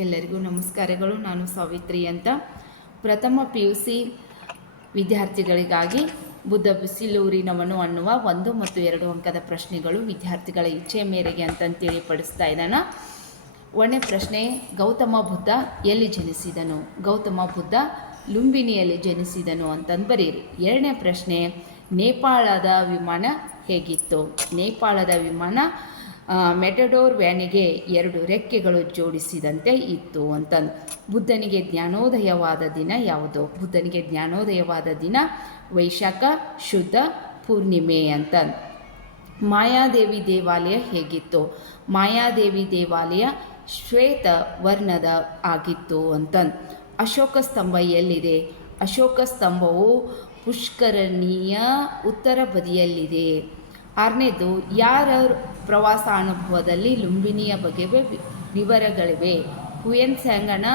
ಎಲ್ಲರಿಗೂ ನಮಸ್ಕಾರಗಳು. ನಾನು ಸಾವಿತ್ರಿ ಅಂತ. ಪ್ರಥಮ PUC ವಿದ್ಯಾರ್ಥಿಗಳಿಗಾಗಿ ಬುದ್ಧ ಬಿಸಿಲೂರಿನವನು ಅನ್ನುವ 1 ಮತ್ತು 2 ಅಂಕದ ಪ್ರಶ್ನೆಗಳು ವಿದ್ಯಾರ್ಥಿಗಳ ಇಚ್ಛೆ ಮೇರೆಗೆ ಅಂತಂತೇಳಿ ಪಡಿಸ್ತಾ ಇದ್ದಾನ. 1ನೇ ಪ್ರಶ್ನೆ, ಗೌತಮ ಬುದ್ಧ ಎಲ್ಲಿ ಜನಿಸಿದನು? ಗೌತಮ ಬುದ್ಧ ಲುಂಬಿನಿಯಲ್ಲಿ ಜನಿಸಿದನು ಅಂತಂದು ಬರೀರಿ. 2ನೇ ಪ್ರಶ್ನೆ, ನೇಪಾಳದ ವಿಮಾನ ಹೇಗಿತ್ತು? ನೇಪಾಳದ ವಿಮಾನ ಮೆಟಡೋರ್ ವ್ಯಾನಿಗೆ 2 ರೆಕ್ಕೆಗಳು ಜೋಡಿಸಿದಂತೆ ಇತ್ತು ಅಂತಂದು. ಬುದ್ಧನಿಗೆ ಜ್ಞಾನೋದಯವಾದ ದಿನ ಯಾವುದು? ಬುದ್ಧನಿಗೆ ಜ್ಞಾನೋದಯವಾದ ದಿನ ವೈಶಾಖ ಶುದ್ಧ ಪೂರ್ಣಿಮೆ ಅಂತಂದು. ಮಾಯಾದೇವಿ ದೇವಾಲಯ ಹೇಗಿತ್ತು? ಮಾಯಾದೇವಿ ದೇವಾಲಯ ಶ್ವೇತ ವರ್ಣದ ಆಗಿತ್ತು ಅಂತಂದು. ಅಶೋಕ ಸ್ತಂಭ ಎಲ್ಲಿದೆ? ಅಶೋಕ ಸ್ತಂಭವು ಪುಷ್ಕರಣಿಯ ಉತ್ತರ ಬದಿಯಲ್ಲಿದೆ. 6ನೇದು, ಯಾರ ಪ್ರವಾಸ ಅನುಭವದಲ್ಲಿ ಲುಂಬಿನಿಯ ಬಗ್ಗೆ ವಿವರಗಳಿವೆ? ಹುಯೆನ್ ಸ್ಯಾಂಗನ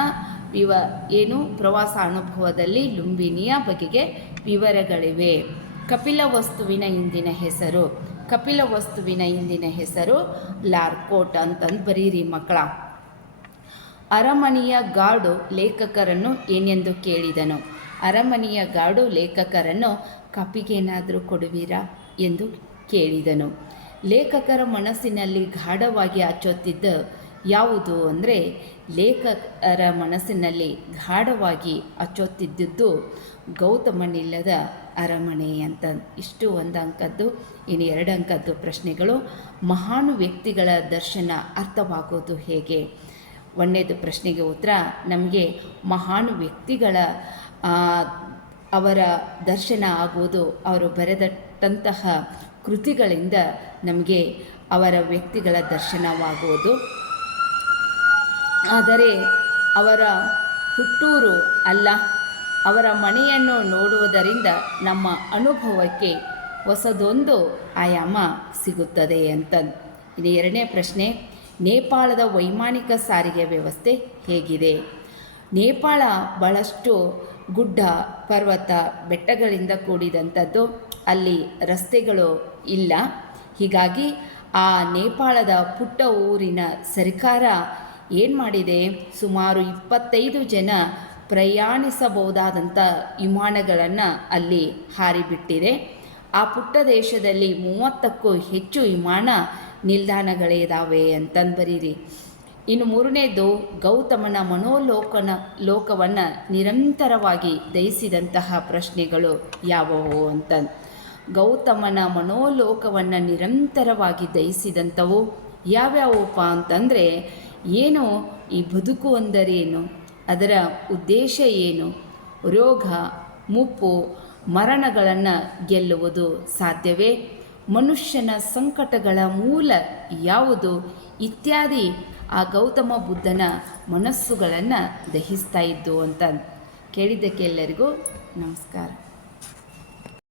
ಪ್ರವಾಸ ಅನುಭವದಲ್ಲಿ ಲುಂಬಿನಿಯ ಬಗೆಗೆ ವಿವರಗಳಿವೆ. ಕಪಿಲವಸ್ತುವಿನ ಇಂದಿನ ಹೆಸರು? ಕಪಿಲವಸ್ತುವಿನ ಇಂದಿನ ಹೆಸರು ಲಾರ್ಕೋಟ್ ಅಂತಂದು ಬರೀರಿ ಮಕ್ಕಳ. ಅರಮನೆಯ ಗಾರ್ಡು ಲೇಖಕರನ್ನು ಏನೆಂದು ಕೇಳಿದನು? ಅರಮನೆಯ ಗಾರ್ಡು ಲೇಖಕರನ್ನು ಕಾಪಿಗೇನಾದರೂ ಕೊಡುವಿರಾ ಎಂದು ಕೇಳಿದನು. ಲೇಖಕರ ಮನಸ್ಸಿನಲ್ಲಿ ಗಾಢವಾಗಿ ಅಚ್ಚೊತ್ತಿದ್ದ ಯಾವುದು ಅಂದರೆ, ಲೇಖಕರ ಮನಸ್ಸಿನಲ್ಲಿ ಗಾಢವಾಗಿ ಅಚ್ಚೊತ್ತಿದ್ದುದು ಗೌತಮನಿಲ್ಲದ ಅರಮನೆ ಅಂತ. ಇಷ್ಟು 1 ಅಂಕದ್ದು. ಇನ್ನು 2 ಅಂಕದ್ದು ಪ್ರಶ್ನೆಗಳು. ಮಹಾನ್ ವ್ಯಕ್ತಿಗಳ ದರ್ಶನ ಅರ್ಥವಾಗೋದು ಹೇಗೆ? 1ನೇದು ಪ್ರಶ್ನೆಗೆ ಉತ್ತರ, ನಮಗೆ ಮಹಾನ್ ವ್ಯಕ್ತಿಗಳ ಅವರ ದರ್ಶನ ಆಗುವುದು ಅವರು ಬರೆದಂತಹ ಕೃತಿಗಳಿಂದ ನಮಗೆ ಅವರ ವ್ಯಕ್ತಿಗಳ ದರ್ಶನವಾಗುವುದು. ಆದರೆ ಅವರ ಹುಟ್ಟೂರು ಅಲ್ಲ, ಅವರ ಮನೆಯನ್ನು ನೋಡುವುದರಿಂದ ನಮ್ಮ ಅನುಭವಕ್ಕೆ ಹೊಸದೊಂದು ಆಯಾಮ ಸಿಗುತ್ತದೆ ಅಂತ. ಇದು 2ನೇ ಪ್ರಶ್ನೆ, ನೇಪಾಳದ ವೈಮಾನಿಕ ಸಾರಿಗೆ ವ್ಯವಸ್ಥೆ ಹೇಗಿದೆ? ನೇಪಾಳ ಬಹಳಷ್ಟು ಗುಡ್ಡ ಪರ್ವತ ಬೆಟ್ಟಗಳಿಂದ ಕೂಡಿದಂಥದ್ದು. ಅಲ್ಲಿ ರಸ್ತೆಗಳು ಇಲ್ಲ. ಹೀಗಾಗಿ ಆ ನೇಪಾಳದ ಪುಟ್ಟ ಊರಿನ ಸರ್ಕಾರ ಏನು ಮಾಡಿದೆ, ಸುಮಾರು 25 ಜನ ಪ್ರಯಾಣಿಸಬಹುದಾದಂಥ ವಿಮಾನಗಳನ್ನು ಅಲ್ಲಿ ಹಾರಿಬಿಟ್ಟಿದೆ. ಆ ಪುಟ್ಟ ದೇಶದಲ್ಲಿ 30ಕ್ಕೂ ಹೆಚ್ಚು ವಿಮಾನ ನಿಲ್ದಾಣಗಳಿದ್ದಾವೆ ಅಂತಂದು ಬರೀರಿ. ಇನ್ನು 3ನೇದು, ಗೌತಮನ ಲೋಕವನ್ನು ನಿರಂತರವಾಗಿ ದಹಿಸಿದಂತಹ ಪ್ರಶ್ನೆಗಳು ಯಾವುವು ಅಂತಂದು. ಗೌತಮನ ಮನೋಲೋಕವನ್ನು ನಿರಂತರವಾಗಿ ದಹಿಸಿದಂಥವು ಯಾವ್ಯಾವಪ್ಪ ಅಂತಂದರೆ, ಏನು ಈ ಬದುಕು ಅಂದರೇನು? ಅದರ ಉದ್ದೇಶ ಏನು? ರೋಗ ಮುಪ್ಪು ಮರಣಗಳನ್ನು ಗೆಲ್ಲುವುದು ಸಾಧ್ಯವೇ? ಮನುಷ್ಯನ ಸಂಕಟಗಳ ಮೂಲ ಯಾವುದು? ಇತ್ಯಾದಿ ಆ ಗೌತಮ ಬುದ್ಧನ ಮನಸ್ಸುಗಳನ್ನು ದಹಿಸ್ತಾ ಇದ್ದು ಅಂತ. ಕೇಳಿದ್ದಕ್ಕೆ ಎಲ್ಲರಿಗೂ ನಮಸ್ಕಾರ.